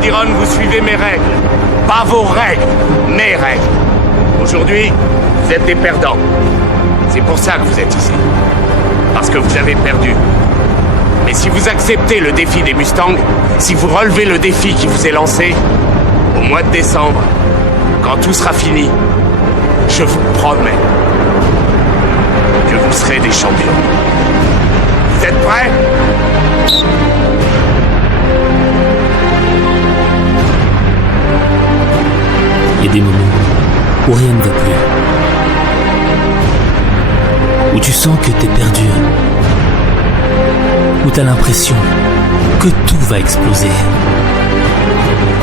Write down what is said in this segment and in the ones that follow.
d'Iron, vous suivez mes règles. Pas vos règles, mes règles. Aujourd'hui, vous êtes des perdants. C'est pour ça que vous êtes ici. Parce que vous avez perdu. Mais si vous acceptez le défi des Mustangs, si vous relevez le défi qui vous est lancé, au mois de décembre, quand tout sera fini, je vous promets que vous serez des champions. Vous êtes prêts ? Il y a des moments où rien ne va plus. Où tu sens que t'es perdu. Où t'as l'impression que tout va exploser.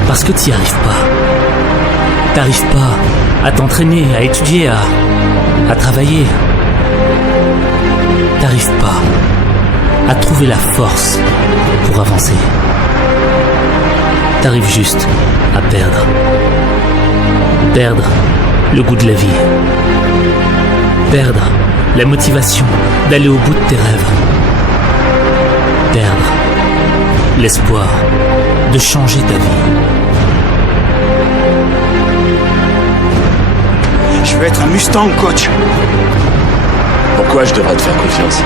Parce que t'y arrives pas. T'arrives pas à t'entraîner, à étudier, à travailler. T'arrives pas à trouver la force pour avancer. T'arrives juste à perdre. Perdre le goût de la vie. Perdre la motivation d'aller au bout de tes rêves. Perdre l'espoir de changer ta vie. Je veux être un Mustang, coach. Pourquoi je devrais te faire confiance?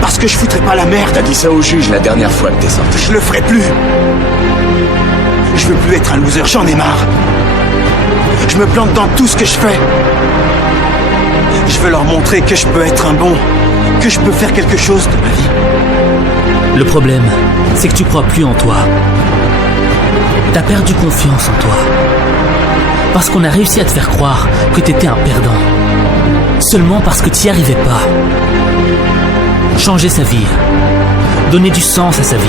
Parce que je foutrais pas la merde. T'as dit ça au juge la dernière fois que t'es sorti. Je le ferai plus. Je veux plus être un loser, j'en ai marre. Je me plante dans tout ce que je fais. Je veux leur montrer que je peux être un bon, que je peux faire quelque chose de ma vie. Le problème, c'est que tu crois plus en toi. T'as perdu confiance en toi. Parce qu'on a réussi à te faire croire que t'étais un perdant. Seulement parce que t'y arrivais pas. Changer sa vie. Donner du sens à sa vie.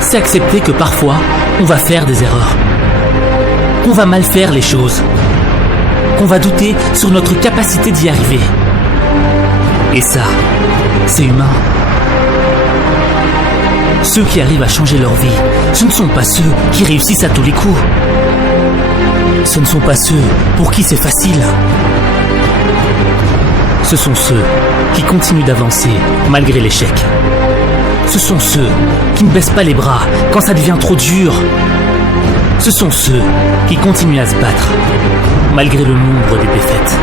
C'est accepter que parfois, on va faire des erreurs. Qu'on va mal faire les choses. Qu'on va douter sur notre capacité d'y arriver. Et ça, c'est humain. Ceux qui arrivent à changer leur vie, ce ne sont pas ceux qui réussissent à tous les coups. Ce ne sont pas ceux pour qui c'est facile. Ce sont ceux qui continuent d'avancer malgré l'échec. Ce sont ceux qui ne baissent pas les bras quand ça devient trop dur. Ce sont ceux qui continuent à se battre malgré le nombre des défaites.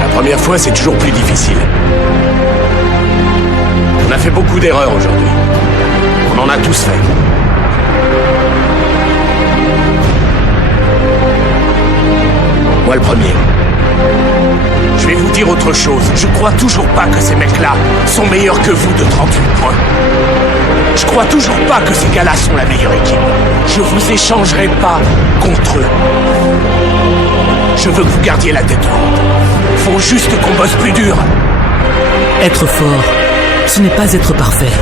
La première fois, c'est toujours plus difficile. On a fait beaucoup d'erreurs aujourd'hui. On en a tous fait. Moi le premier. Je vais vous dire autre chose. Je crois toujours pas que ces mecs-là sont meilleurs que vous de 38 points. Je crois toujours pas que ces gars-là sont la meilleure équipe. Je vous échangerai pas contre eux. Je veux que vous gardiez la tête haute. Faut juste qu'on bosse plus dur. Être fort, ce n'est pas être parfait.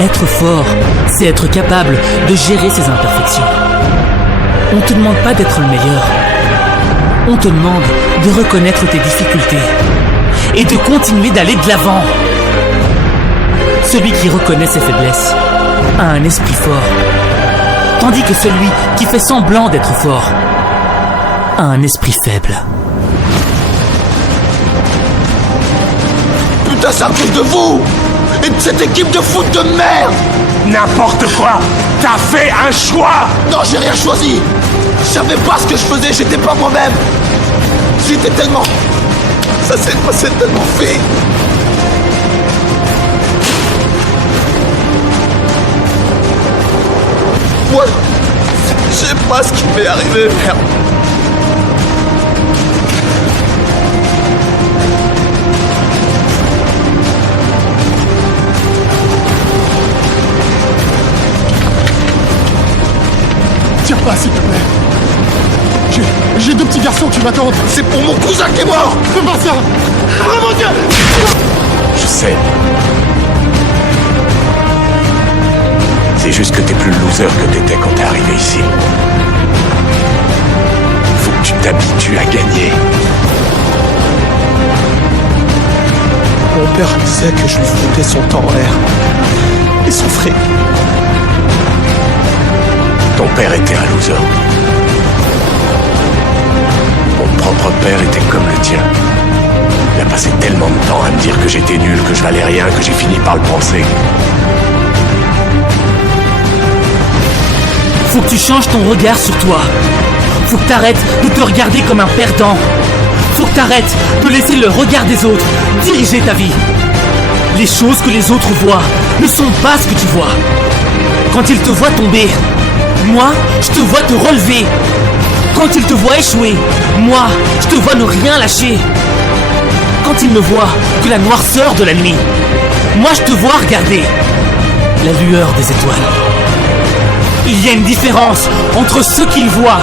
Être fort, c'est être capable de gérer ses imperfections. On te demande pas d'être le meilleur. On te demande de reconnaître tes difficultés et de continuer d'aller de l'avant. Celui qui reconnaît ses faiblesses a un esprit fort, tandis que celui qui fait semblant d'être fort a un esprit faible. Putain, c'est à cause de vous et de cette équipe de foot de merde. N'importe quoi. T'as fait un choix. Non, j'ai rien choisi. Je savais pas ce que je faisais, j'étais pas moi-même. J'étais tellement... Ça s'est passé tellement vite. Moi, je sais pas ce qui m'est arrivé, merde. Tire pas, s'il te plaît. J'ai deux petits garçons qui m'attendent. C'est pour mon cousin qui est mort. Fais pas ça. Oh mon Dieu. Je sais. C'est juste que t'es plus le loser que t'étais quand t'es arrivé ici. Faut que tu t'habitues à gagner. Mon père disait que je lui foutais son temps en l'air. Et son fric. Ton père était un loser. Mon propre père était comme le tien. Il a passé tellement de temps à me dire que j'étais nul, que je valais rien, que j'ai fini par le penser. Faut que tu changes ton regard sur toi. Faut que t'arrêtes de te regarder comme un perdant. Faut que t'arrêtes de laisser le regard des autres diriger ta vie. Les choses que les autres voient ne sont pas ce que tu vois. Quand ils te voient tomber, moi, je te vois te relever. Quand ils te voient échouer, moi, je te vois ne rien lâcher. Quand ils ne voient que la noirceur de la nuit, moi, je te vois regarder la lueur des étoiles. Il y a une différence entre ce qu'ils voient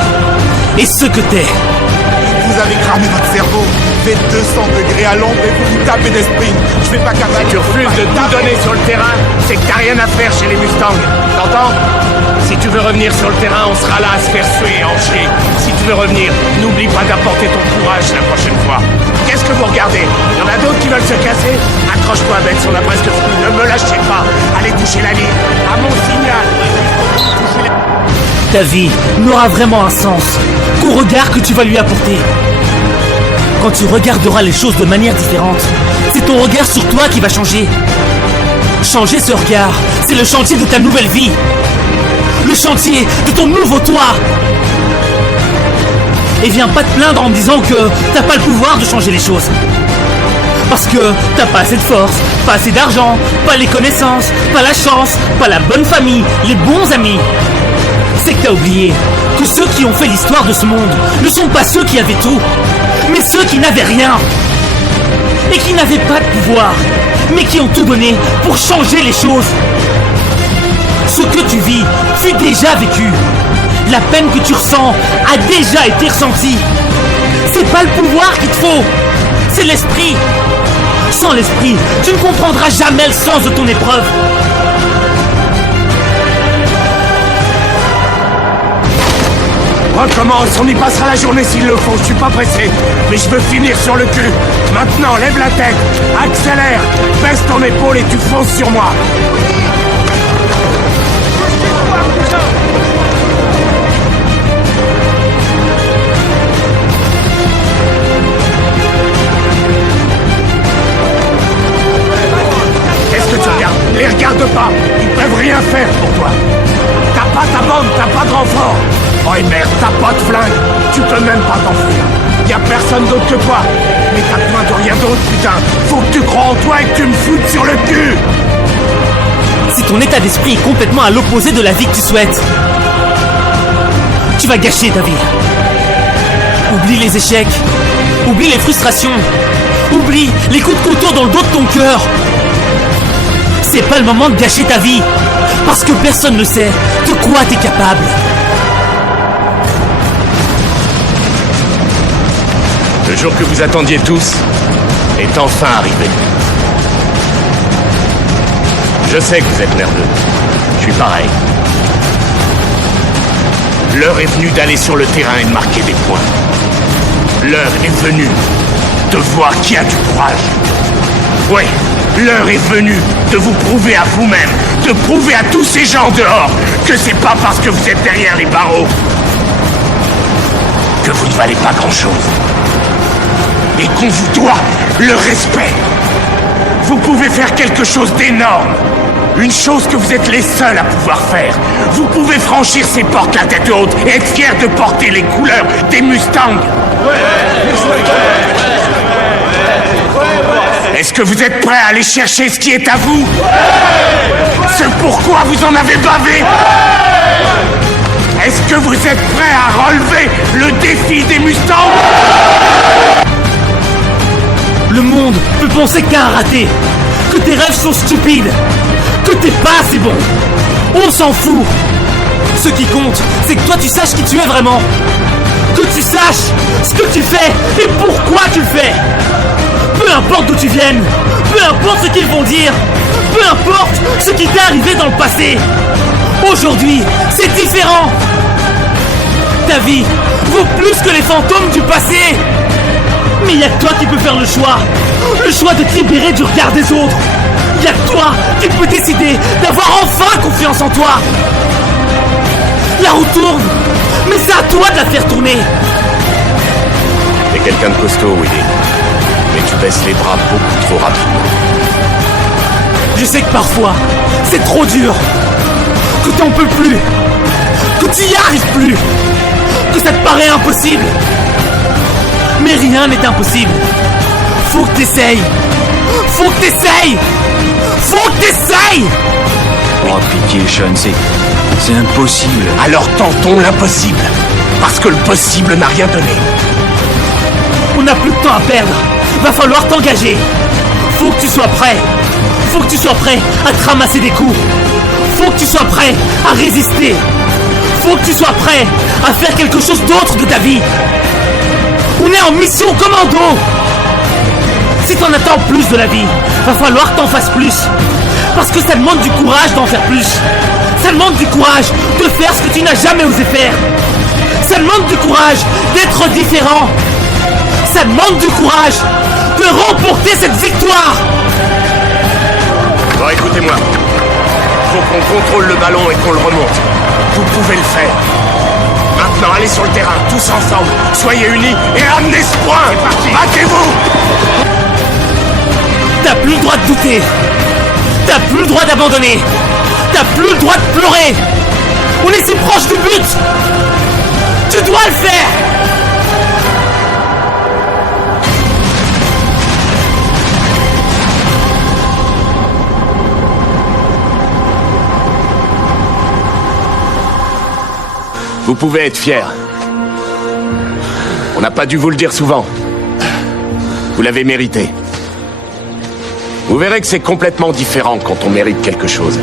et ce que t'es. Vous avez cramé votre cerveau. Faites 200 degrés à l'ombre et vous vous tapez des sprints. Je vais pas capable. Si tu refuses de tout donner sur le terrain, c'est que t'as rien à faire chez les Mustangs. T'entends? Si tu veux revenir sur le terrain, on sera là à se faire suer et en chier. Si tu veux revenir, n'oublie pas d'apporter ton courage la prochaine fois. Qu'est-ce que vous regardez? Il y en a d'autres qui veulent se casser? Accroche-toi, Bex, on a presque fini. Ne me lâchez pas. Allez toucher la ligne. À mon signal. Ta vie n'aura vraiment un sens qu'au regard que tu vas lui apporter. Quand tu regarderas les choses de manière différente, c'est ton regard sur toi qui va changer. Changer ce regard, c'est le chantier de ta nouvelle vie. Le chantier de ton nouveau toi. Et viens pas te plaindre en me disant que t'as pas le pouvoir de changer les choses. Parce que t'as pas assez de force, pas assez d'argent, pas les connaissances, pas la chance, pas la bonne famille, les bons amis. C'est que t'as oublié que ceux qui ont fait l'histoire de ce monde ne sont pas ceux qui avaient tout, mais ceux qui n'avaient rien. Et qui n'avaient pas de pouvoir, mais qui ont tout donné pour changer les choses. Ce que tu vis fut déjà vécu. La peine que tu ressens a déjà été ressentie. C'est pas le pouvoir qu'il te faut, c'est l'esprit. Sans l'esprit, tu ne comprendras jamais le sens de ton épreuve. Recommence, on y passera la journée s'il le faut, je suis pas pressé. Mais je veux finir sur le cul. Maintenant, lève la tête, accélère, baisse ton épaule et tu fonces sur moi. Qu'est-ce que tu regardes? Les regarde pas, ils peuvent rien faire pour toi. T'as pas ta bande, t'as pas de renfort. Oh et merde, t'as pas de flingue, tu peux même pas t'enfuir. Y'a personne d'autre que toi. Mais t'as besoin de rien d'autre, putain. Faut que tu crois en toi et que tu me foutes sur le cul. Si ton état d'esprit est complètement à l'opposé de la vie que tu souhaites, tu vas gâcher ta vie. Oublie les échecs, oublie les frustrations, oublie les coups de couteau dans le dos de ton cœur. C'est pas le moment de gâcher ta vie, parce que personne ne sait de quoi t'es capable. Le jour que vous attendiez tous est enfin arrivé. Je sais que vous êtes nerveux. Je suis pareil. L'heure est venue d'aller sur le terrain et de marquer des points. L'heure est venue de voir qui a du courage. Ouais, l'heure est venue de vous prouver à vous-même, de prouver à tous ces gens dehors que c'est pas parce que vous êtes derrière les barreaux que vous ne valez pas grand-chose. Et qu'on vous doit le respect. Vous pouvez faire quelque chose d'énorme. Une chose que vous êtes les seuls à pouvoir faire. Vous pouvez franchir ces portes la tête haute et être fiers de porter les couleurs des Mustangs. Est-ce que vous êtes prêts à aller chercher ce qui est à vous? Ce pourquoi vous en avez bavé? Est-ce que vous êtes prêts à relever le défi des Mustangs? Le monde peut penser que t'es un raté, que tes rêves sont stupides, que t'es pas assez bon. On s'en fout. Ce qui compte, c'est que toi tu saches qui tu es vraiment. Que tu saches ce que tu fais et pourquoi tu le fais. Peu importe d'où tu viennes, peu importe ce qu'ils vont dire, peu importe ce qui t'est arrivé dans le passé. Aujourd'hui, c'est différent. Ta vie vaut plus que les fantômes du passé. Mais il n'y a que toi qui peux faire le choix de te libérer du regard des autres. Il n'y a que toi qui peux décider d'avoir enfin confiance en toi. La roue tourne, mais c'est à toi de la faire tourner. T'es quelqu'un de costaud, Willy. Mais tu baisses les bras beaucoup trop rapidement. Je sais que parfois, c'est trop dur, que t'en peux plus, que tu n'y arrives plus, que ça te paraît impossible. Mais rien n'est impossible. Faut que t'essayes. Faut que t'essayes. Faut que t'essayes. Oh pitié, Sean, c'est impossible. Alors tentons l'impossible. Parce que le possible n'a rien donné. On n'a plus de temps à perdre. Va falloir t'engager. Faut que tu sois prêt. Faut que tu sois prêt à te ramasser des coups. Faut que tu sois prêt à résister. Faut que tu sois prêt à faire quelque chose d'autre de ta vie. On est en mission commando. Si t'en attends plus de la vie, va falloir que t'en fasses plus. Parce que ça demande du courage d'en faire plus. Ça demande du courage de faire ce que tu n'as jamais osé faire. Ça demande du courage d'être différent. Ça demande du courage de remporter cette victoire. Bon, écoutez-moi. Faut qu'on contrôle le ballon et qu'on le remonte. Vous pouvez le faire. Maintenant, allez sur le terrain, tous ensemble. Soyez unis et ramenez ce point. C'est parti. Battez-vous. T'as plus le droit de douter. T'as plus le droit d'abandonner. T'as plus le droit de pleurer. On est si proche du but. Tu dois le faire. Vous pouvez être fiers. On n'a pas dû vous le dire souvent. Vous l'avez mérité. Vous verrez que c'est complètement différent quand on mérite quelque chose.